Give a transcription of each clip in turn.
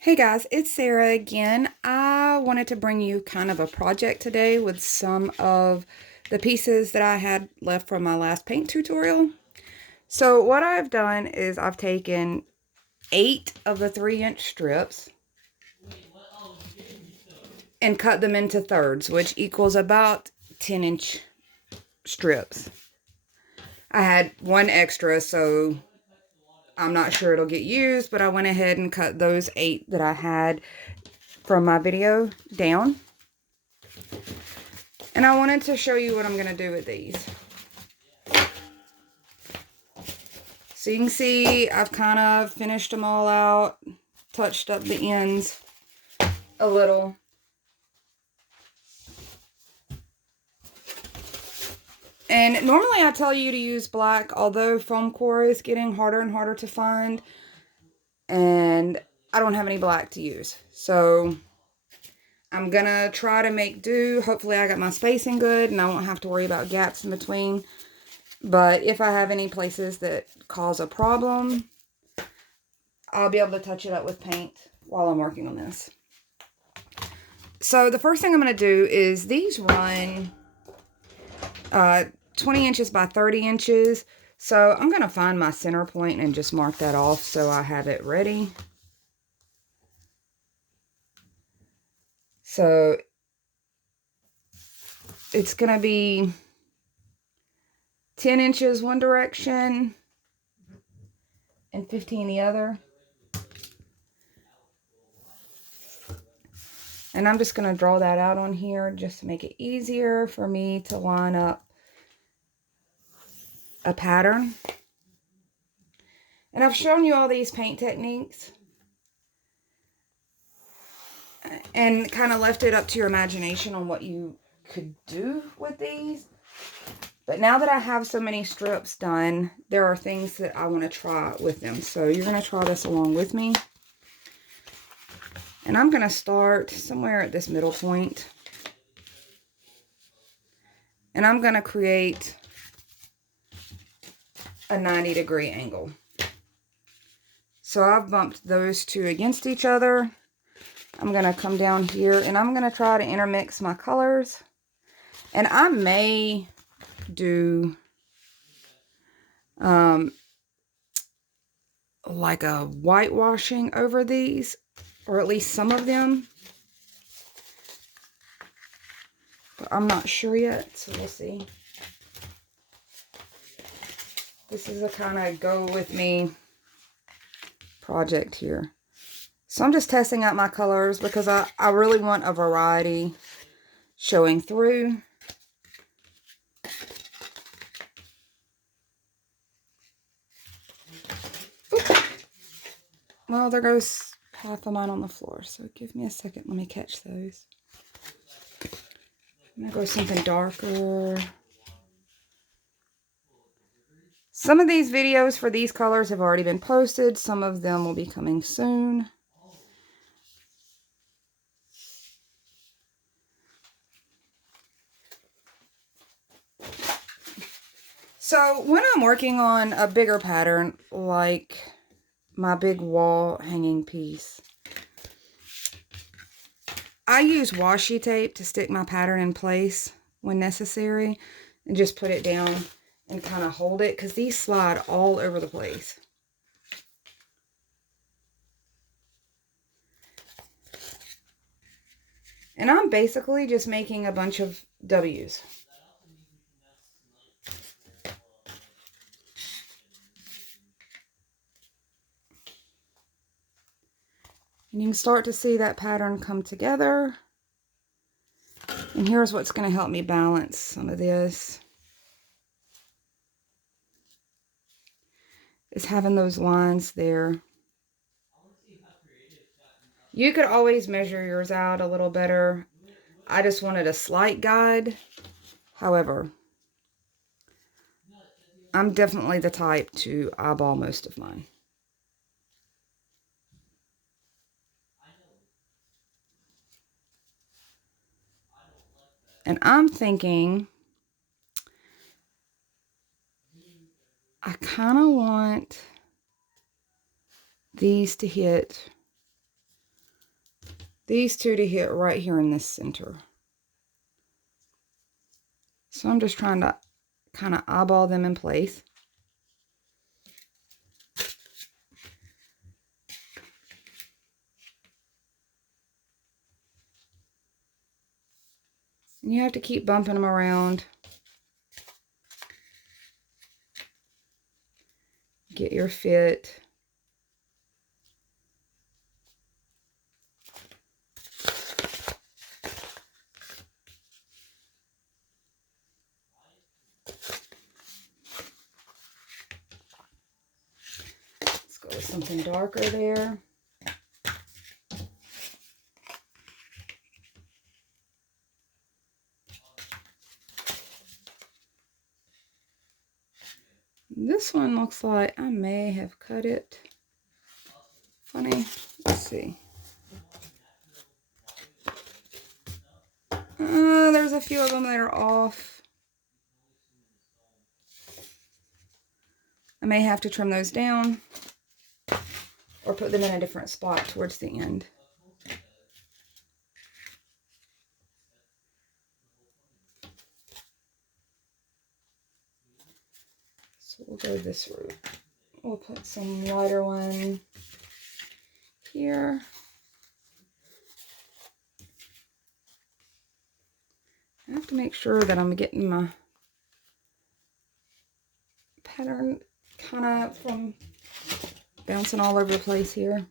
Hey guys, it's Sarah again. I wanted to bring you kind of a project today with some of the pieces that I had left from my last paint tutorial. So what I've done is I've taken 8 of the 3-inch strips and cut them into thirds, which equals about 10-inch strips. I had one extra, so I'm not sure it'll get used, but I went ahead and cut those 8 that I had from my video down. And I wanted to show you what I'm going to do with these. So you can see I've kind of finished them all out, touched up the ends a little. And normally I tell you to use black, although foam core is getting harder and harder to find. And I don't have any black to use. So I'm going to try to make do. Hopefully I got my spacing good and I won't have to worry about gaps in between. But if I have any places that cause a problem, I'll be able to touch it up with paint while I'm working on this. So the first thing I'm going to do is these run 20 inches by 30 inches. So I'm going to find my center point and just mark that off so I have it ready. So it's going to be 10 inches one direction and 15 the other. And I'm just going to draw that out on here just to make it easier for me to line up a pattern. And I've shown you all these paint techniques and kind of left it up to your imagination on what you could do with these. But now that I have so many strips done, there are things that I want to try with them. So you're going to try this along with me. And I'm going to start somewhere at this middle point. And I'm going to create a 90-degree angle. So I've bumped those two against each other. I'm going to come down here and I'm going to try to intermix my colors. And I may do like a whitewashing over these, or at least some of them. But I'm not sure yet, so we'll see. This is a kind of go with me project here. So I'm just testing out my colors because I really want a variety showing through. Oops. Well, there goes half of mine on the floor, so give me a second. Let me catch those. I'm going to go something darker. Some of these videos for these colors have already been posted. Some of them will be coming soon. So when I'm working on a bigger pattern, like my big wall hanging piece, I use washi tape to stick my pattern in place when necessary and just put it down and kind of hold it because these slide all over the place. And I'm basically just making a bunch of W's. And you can start to see that pattern come together. And here's what's going to help me balance some of this. Is having those lines there. You could always measure yours out a little better. I just wanted a slight guide. However, I'm definitely the type to eyeball most of mine. And I'm thinking, I kind of want these to hit these two to hit right here in this center. So I'm just trying to kind of eyeball them in place. And you have to keep bumping them around. Get your fit. Let's go with something darker there. This one looks like I may have cut it funny. Let's see. There's a few of them that are off. I may have to trim those down or put them in a different spot towards the end. So we'll go this route. We'll put some lighter one here. I have to make sure that I'm getting my pattern kind of from bouncing all over the place here.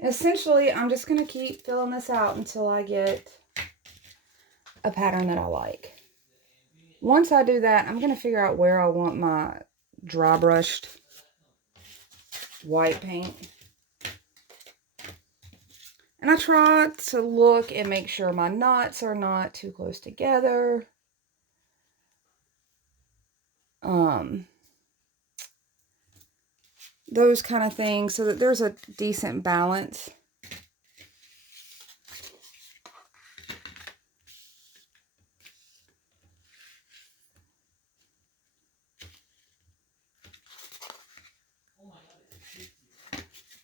Essentially, I'm just going to keep filling this out until I get a pattern that I like. Once I do that, I'm going to figure out where I want my dry brushed white paint. And I try to look and make sure my knots are not too close together. Those kind of things, so that there's a decent balance.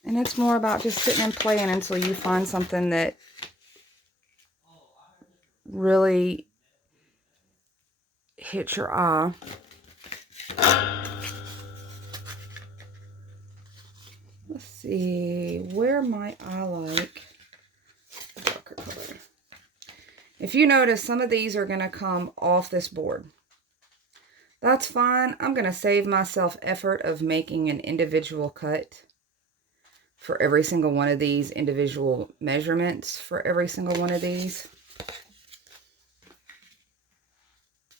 And it's more about just sitting and playing until you find something that really hits your eye. Let's see, where might I like a darker color? If you notice, some of these are going to come off this board. That's fine. I'm going to save myself effort of making an individual cut for every single one of these, individual measurements for every single one of these.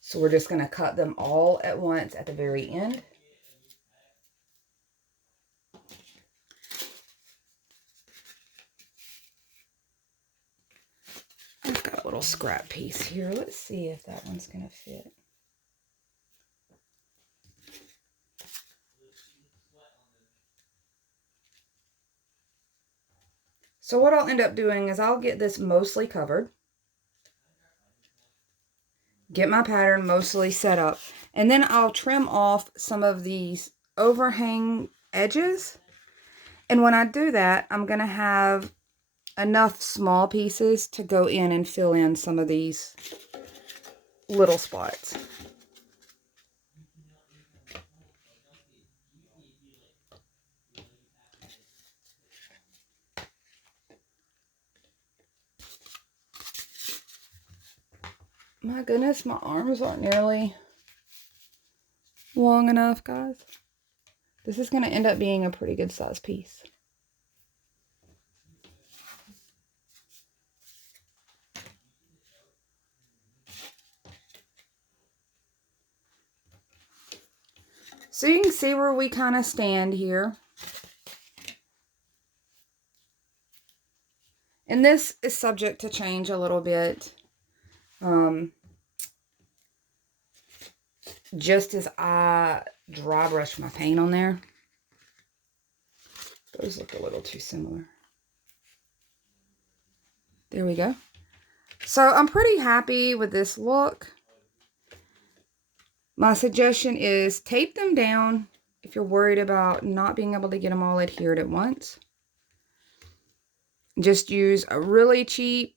So we're just going to cut them all at once at the very end. I've got a little scrap piece here. Let's see if that one's going to fit. So what I'll end up doing is I'll get this mostly covered. Get my pattern mostly set up. And then I'll trim off some of these overhang edges. And when I do that, I'm going to have enough small pieces to go in and fill in some of these little spots. My goodness, my arms aren't nearly long enough, guys. This is going to end up being a pretty good size piece. So you can see where we kind of stand here. And this is subject to change a little bit. Just as I dry brush my paint on there. Those look a little too similar. There we go. So I'm pretty happy with this look. My suggestion is tape them down if you're worried about not being able to get them all adhered at once. Just use a really cheap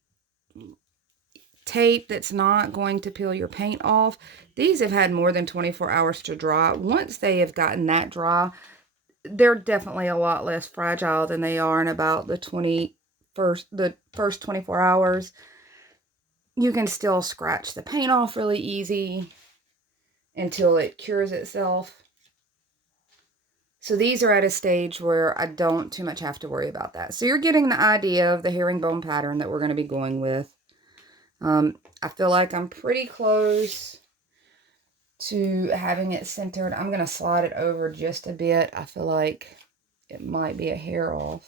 tape that's not going to peel your paint off. These have had more than 24 hours to dry. Once they have gotten that dry, they're definitely a lot less fragile than they are in about the first 24 hours. You can still scratch the paint off really easy until it cures itself. So these are at a stage where I don't too much have to worry about that. So you're getting the idea of the herringbone pattern that we're going to be going with. I feel like I'm pretty close to having it centered. I'm going to slide it over just a bit. I feel like it might be a hair off.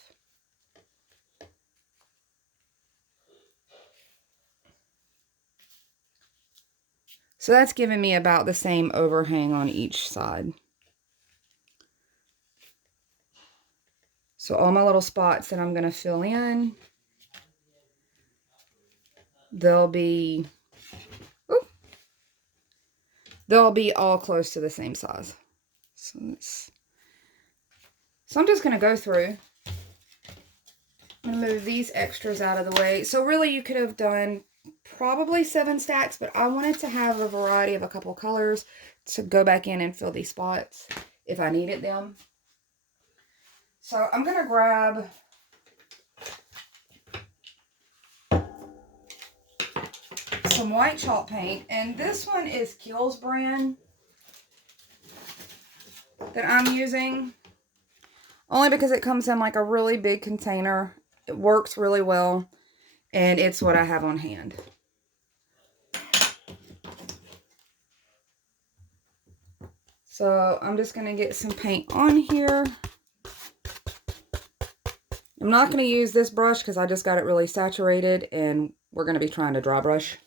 So that's giving me about the same overhang on each side. So all my little spots that I'm going to fill in, they'll be all close to the same size. So I'm just going to go through and move these extras out of the way. So really you could have done probably 7 stacks, but I wanted to have a variety of a couple colors to go back in and fill these spots if I needed them. So I'm going to grab some white chalk paint, and this one is Kiehl's brand that I'm using, only because it comes in like a really big container. It works really well, and it's what I have on hand. So I'm just going to get some paint on here. I'm not going to use this brush because I just got it really saturated, and we're going to be trying to dry brush.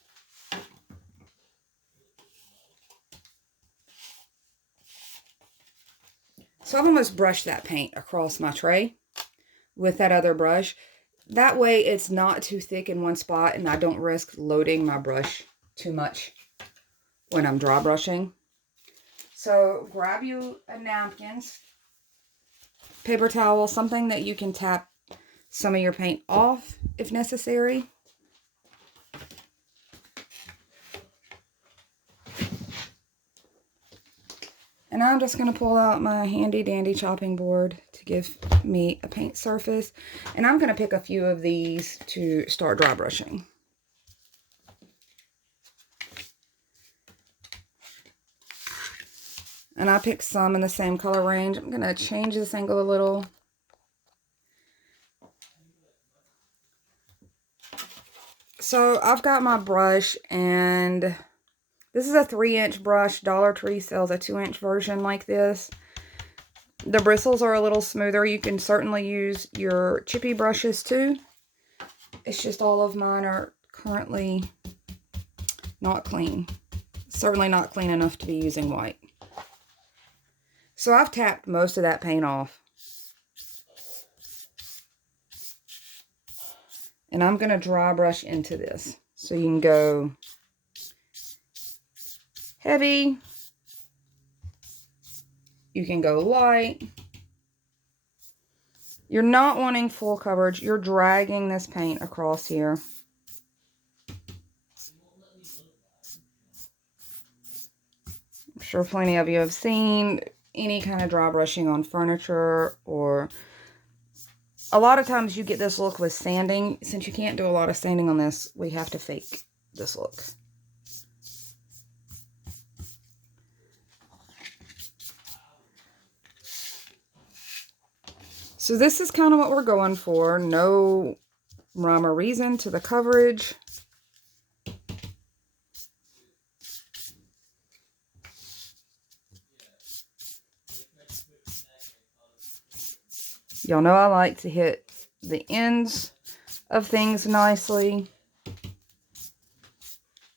So I've almost brushed that paint across my tray with that other brush. That way it's not too thick in one spot, and I don't risk loading my brush too much when I'm dry brushing. So grab you a napkin, paper towel, something that you can tap some of your paint off if necessary. And I'm just going to pull out my handy dandy chopping board to give me a paint surface. And I'm going to pick a few of these to start dry brushing. And I picked some in the same color range. I'm going to change this angle a little. So I've got my brush, and this is a 3-inch brush. Dollar Tree sells a 2-inch version like this. The bristles are a little smoother. You can certainly use your chippy brushes too. It's just all of mine are currently not clean. Certainly not clean enough to be using white. So I've tapped most of that paint off. And I'm going to dry brush into this. So you can go heavy. You can go light. You're not wanting full coverage. You're dragging this paint across here. I'm sure plenty of you have seen any kind of dry brushing on furniture, or a lot of times you get this look with sanding. Since you can't do a lot of sanding on this, we have to fake this look. So this is kind of what we're going for. No rhyme or reason to the coverage. Y'all know I like to hit the ends of things nicely.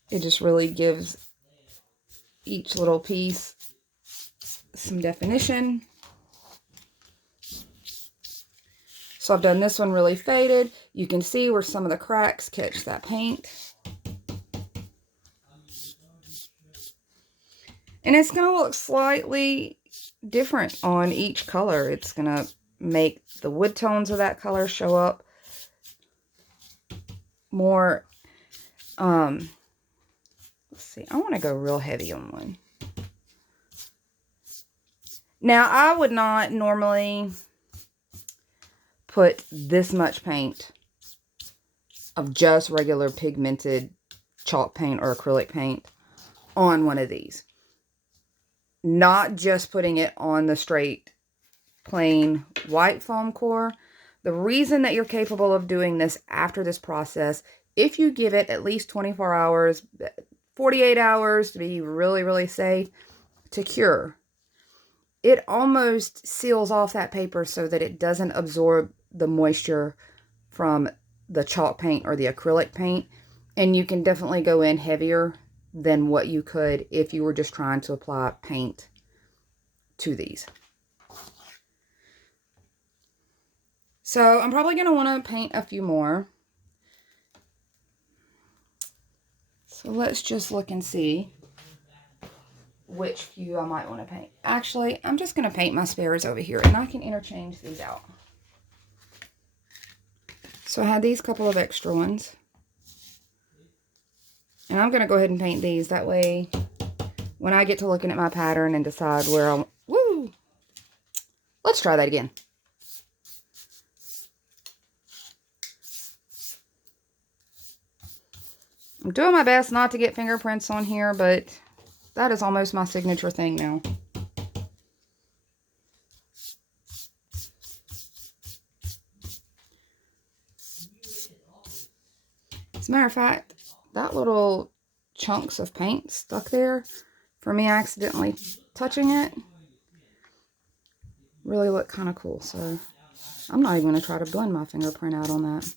It just really gives each little piece some definition. So I've done this one really faded. You can see where some of the cracks catch that paint. And it's going to look slightly different on each color. It's going to make the wood tones of that color show up more. Let's see. I want to go real heavy on one. Now, I would not normally put this much paint of just regular pigmented chalk paint or acrylic paint on one of these. Not just putting it on the straight, plain white foam core. The reason that you're capable of doing this after this process, if you give it at least 24 hours, 48 hours to be really, really safe, to cure, it almost seals off that paper so that it doesn't absorb the moisture from the chalk paint or the acrylic paint. And you can definitely go in heavier than what you could if you were just trying to apply paint to these. So I'm probably going to want to paint a few more. So let's just look and see which few I might want to paint. Actually, I'm just going to paint my spares over here, and I can interchange these out. So I had these couple of extra ones. And I'm going to go ahead and paint these. That way, when I get to looking at my pattern and decide where I'll... Woo! Let's try that again. I'm doing my best not to get fingerprints on here, but that is almost my signature thing now. As a matter of fact, that little chunks of paint stuck there for me accidentally touching it really look kind of cool. So I'm not even going to try to blend my fingerprint out on that.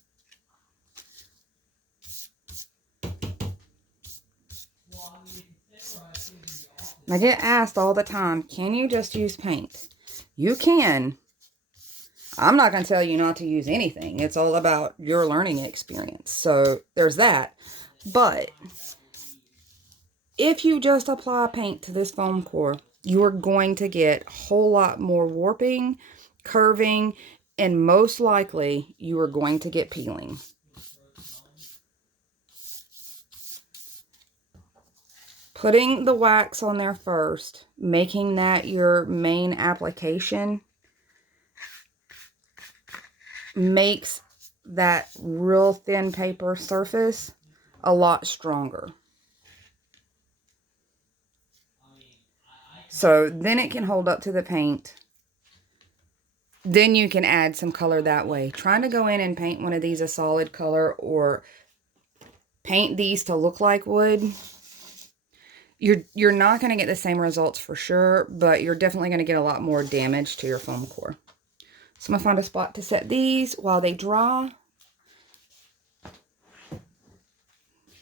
I get asked all the time, can you just use paint? You can. I'm not going to tell you not to use anything. It's all about your learning experience. So there's that. But if you just apply paint to this foam core, you are going to get a whole lot more warping, curving, and most likely you are going to get peeling. Putting the wax on there first, making that your main application, makes that real thin paper surface a lot stronger. So then it can hold up to the paint. Then you can add some color that way. Trying to go in and paint one of these a solid color or paint these to look like wood, you're not going to get the same results for sure, but you're definitely going to get a lot more damage to your foam core. So I'm going to find a spot to set these while they dry.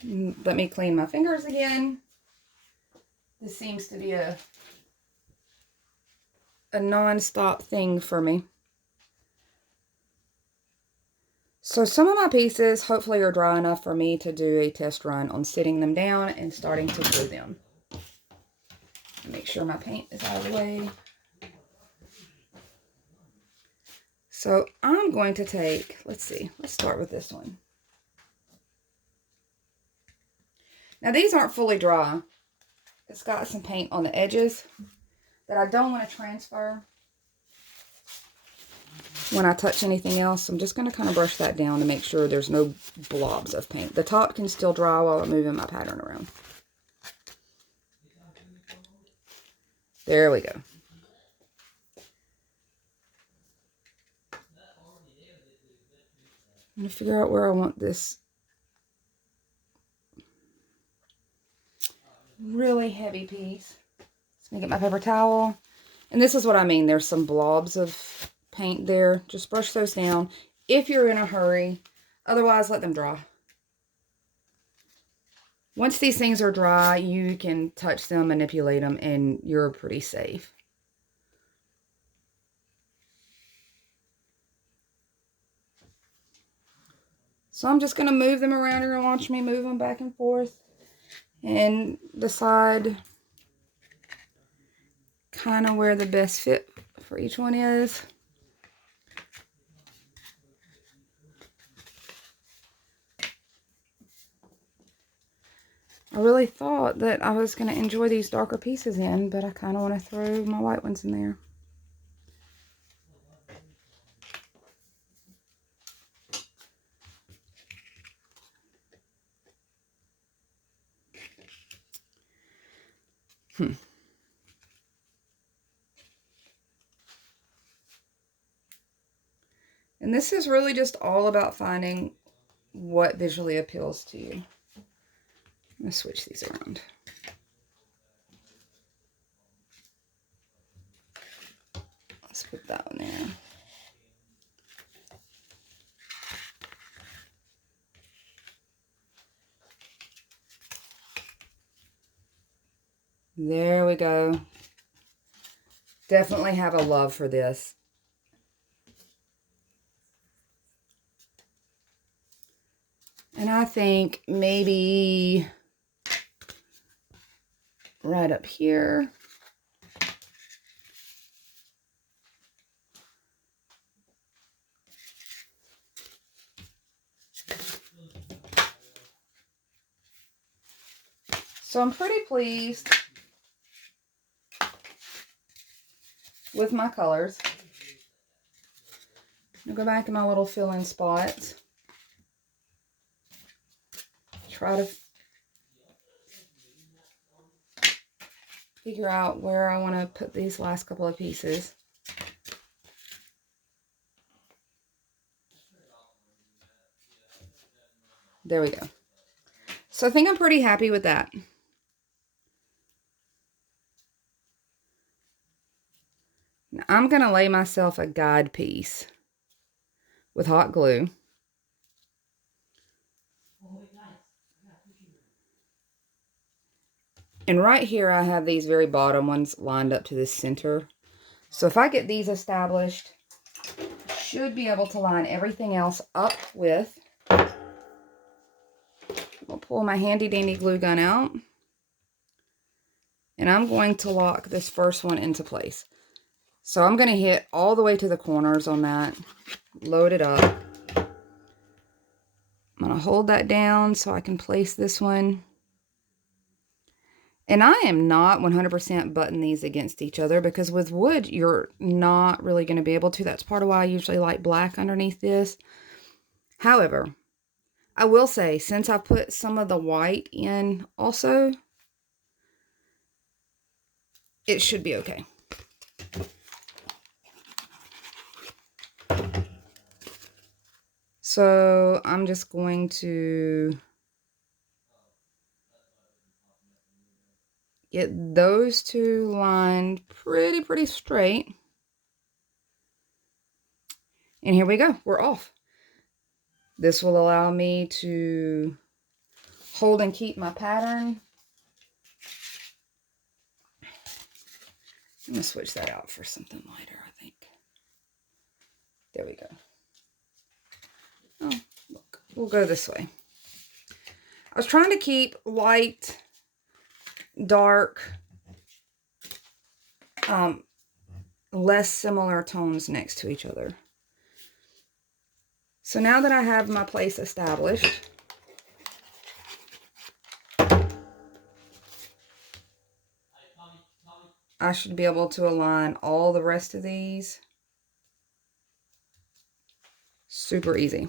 Let me clean my fingers again. This seems to be a non-stop thing for me. So some of my pieces hopefully are dry enough for me to do a test run on sitting them down and starting to glue them. Make sure my paint is out of the way. So I'm going to take, let's start with this one. Now these aren't fully dry. It's got some paint on the edges that I don't want to transfer when I touch anything else. I'm just going to kind of brush that down to make sure there's no blobs of paint. The top can still dry while I'm moving my pattern around. There we go. I'm going to figure out where I want this really heavy piece. Let me get my paper towel. And this is what I mean. There's some blobs of paint there. Just brush those down if you're in a hurry. Otherwise, let them dry. Once these things are dry, you can touch them, manipulate them, and you're pretty safe. So I'm just going to move them around. You're going to watch me move them back and forth and decide kind of where the best fit for each one is. I really thought that I was going to enjoy these darker pieces in, but I kind of want to throw my white ones in there. And this is really just all about finding what visually appeals to you. I'm going to switch these around. Let's put that one there. There we go. Definitely have a love for this. And I think maybe right up here. So I'm pretty pleased with my colors. I'll go back in my little fill-in spots. Try to figure out where I want to put these last couple of pieces. There we go. So I think I'm pretty happy with that. Now I'm going to lay myself a guide piece with hot glue. And right here I have these very bottom ones lined up to the center. So if I get these established, I should be able to line everything else up with. I'll pull my handy dandy glue gun out. And I'm going to lock this first one into place. So I'm going to hit all the way to the corners on that. Load it up. I'm going to hold that down so I can place this one. And I am not 100% button these against each other because with wood, you're not really going to be able to. That's part of why I usually like black underneath this. However, I will say, since I put some of the white in also, it should be okay. So I'm just going to get those two lined pretty straight. And here we go. We're off. This will allow me to hold and keep my pattern. I'm going to switch that out for something lighter, I think. There we go. Oh, look. We'll go this way. I was trying to keep light, dark, less similar tones next to each other. So now that I have my place established, I should be able to align all the rest of these super easy.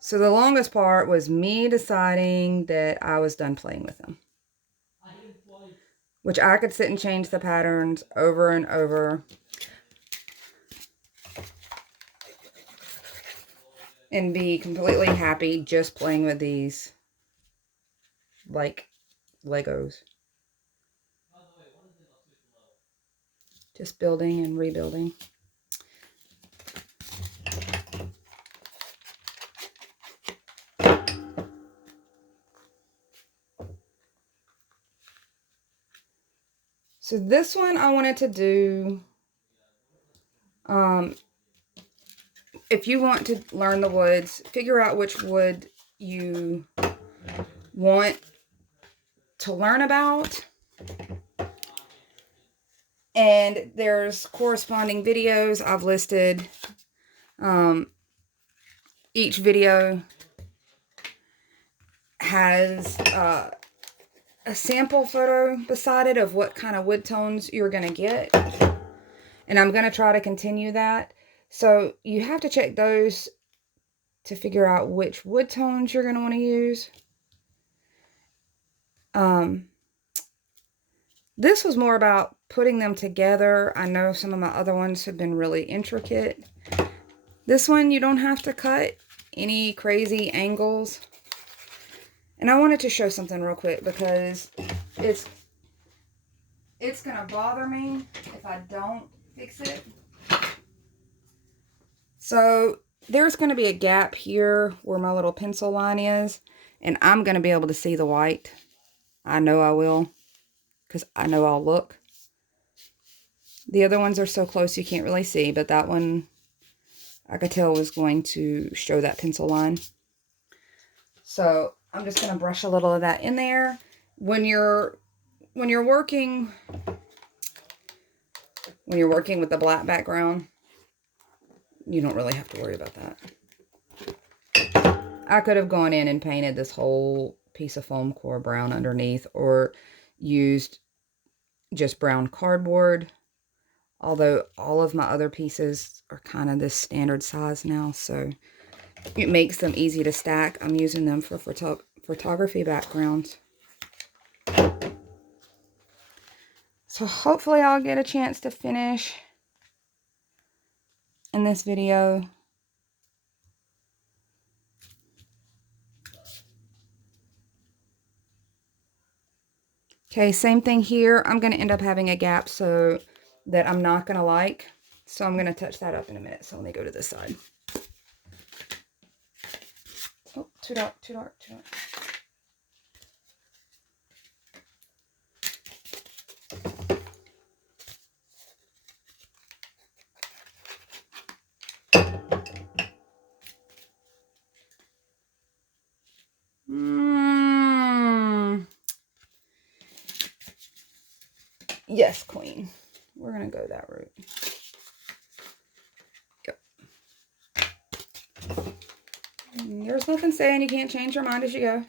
So the longest part was me deciding that I was done playing with them. Which I could sit and change the patterns over and over. And be completely happy just playing with these like Legos. Just building and rebuilding. So this one I wanted to do, if you want to learn the woods, figure out which wood you want to learn about. And there's corresponding videos. I've listed each video has a sample photo beside it of what kind of wood tones you're going to get. And I'm going to try to continue that. So you have to check those to figure out which wood tones you're going to want to use. This was more about putting them together. I know some of my other ones have been really intricate. This one, you don't have to cut any crazy angles. And I wanted to show something real quick because it's going to bother me if I don't fix it. So there's going to be a gap here where my little pencil line is. And I'm going to be able to see the white. I know I will, because I know I'll look. The other ones are so close you can't really see, but that one I could tell was going to show that pencil line. So I'm just going to brush a little of that in there. When you're working with the black background, you don't really have to worry about that. I could have gone in and painted this whole piece of foam core brown underneath, or used just brown cardboard. Although all of my other pieces are kind of this standard size now, so it makes them easy to stack. I'm using them for photography backgrounds. So hopefully I'll get a chance to finish in this video. Okay, same thing here. I'm going to end up having a gap so that I'm not going to like. So I'm going to touch that up in a minute. So let me go to this side. Oh, too dark, too dark, too dark. Yes, queen. We're going to go that route. Yep. There's nothing saying you can't change your mind as you go.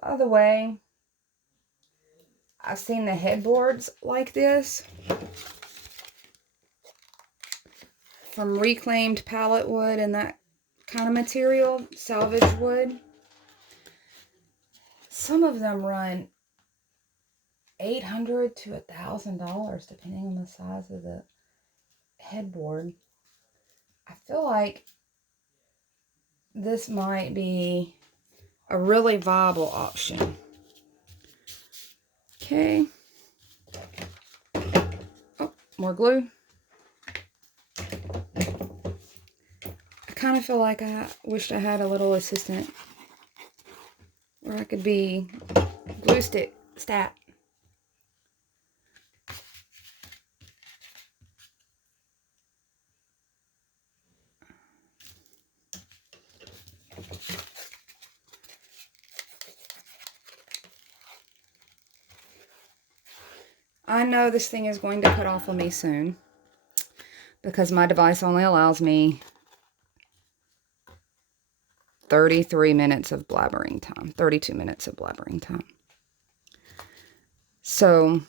By the way, I've seen the headboards like this from reclaimed pallet wood and that kind of material, salvage wood. Some of them run $800 to $1,000 depending on the size of the headboard. I feel like this might be a really viable option. Okay. Oh, more glue. I kind of feel like I wished I had a little assistant where I could be glue stick stat. I know this thing is going to cut off on me soon because my device only allows me 33 minutes of blabbering time, 32 minutes of blabbering time. So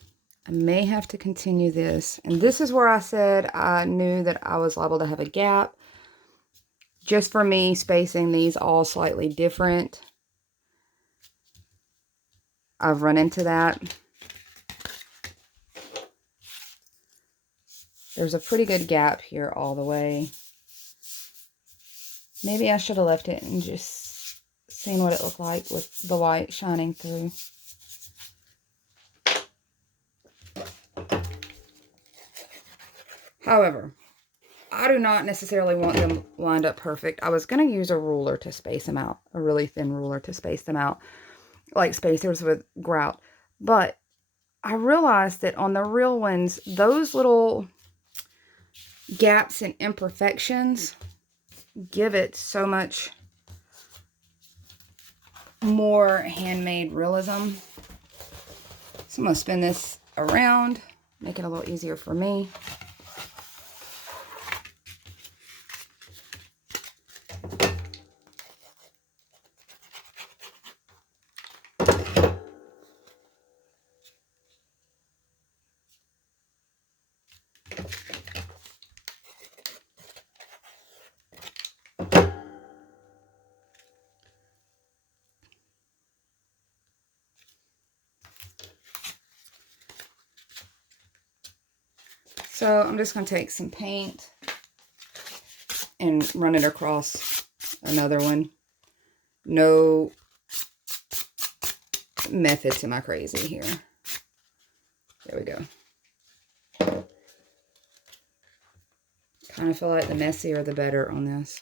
I may have to continue this. And this is where I said I knew that I was liable to have a gap. Just for me spacing these all slightly different. I've run into that. There's a pretty good gap here all the way. Maybe I should have left it and just seeing what it looked like with the light shining through. However, I do not necessarily want them lined up perfect. I was going to use a ruler to space them out, a really thin ruler to space them out, like spacers with grout. But I realized that on the real ones, those little gaps and imperfections give it so much more handmade realism. So I'm going to spin this around, make it a little easier for me. So I'm just going to take some paint and run it across another one. No method to my crazy here. There we go. Kind of feel like the messier the better on this.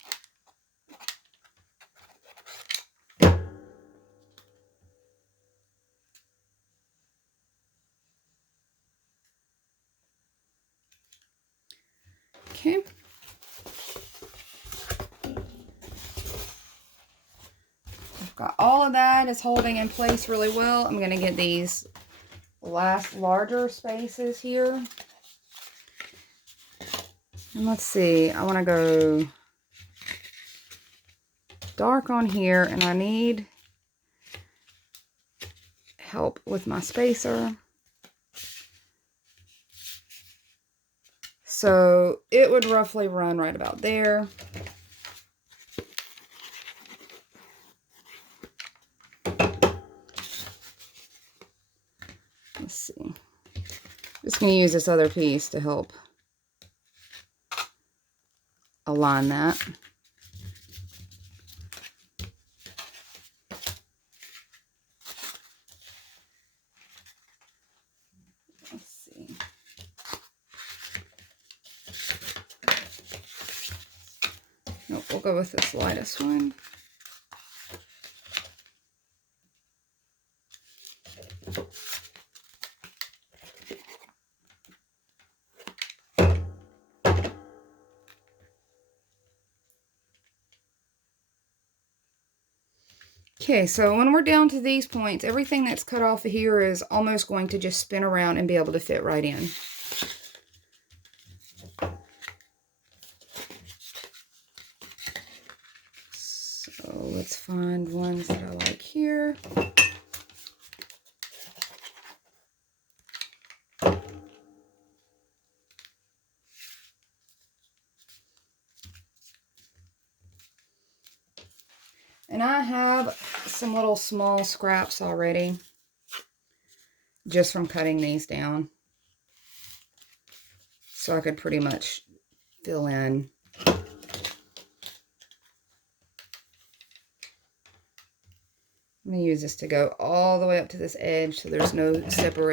Okay. I've got all of that is holding in place really well. I'm going to get these last larger spaces here. And let's see, I want to go dark on here, and I need help with my spacer. So it would roughly run right about there. Let's see. Just going to use this other piece to help align that. Let's see. Nope, we'll go with this lightest one. Okay, so when we're down to these points, everything that's cut off of here is almost going to just spin around and be able to fit right in. So let's find ones that I like here. And I have some little small scraps already, just from cutting these down. So I could pretty much fill in. I'm going to use this to go all the way up to this edge so there's no separation.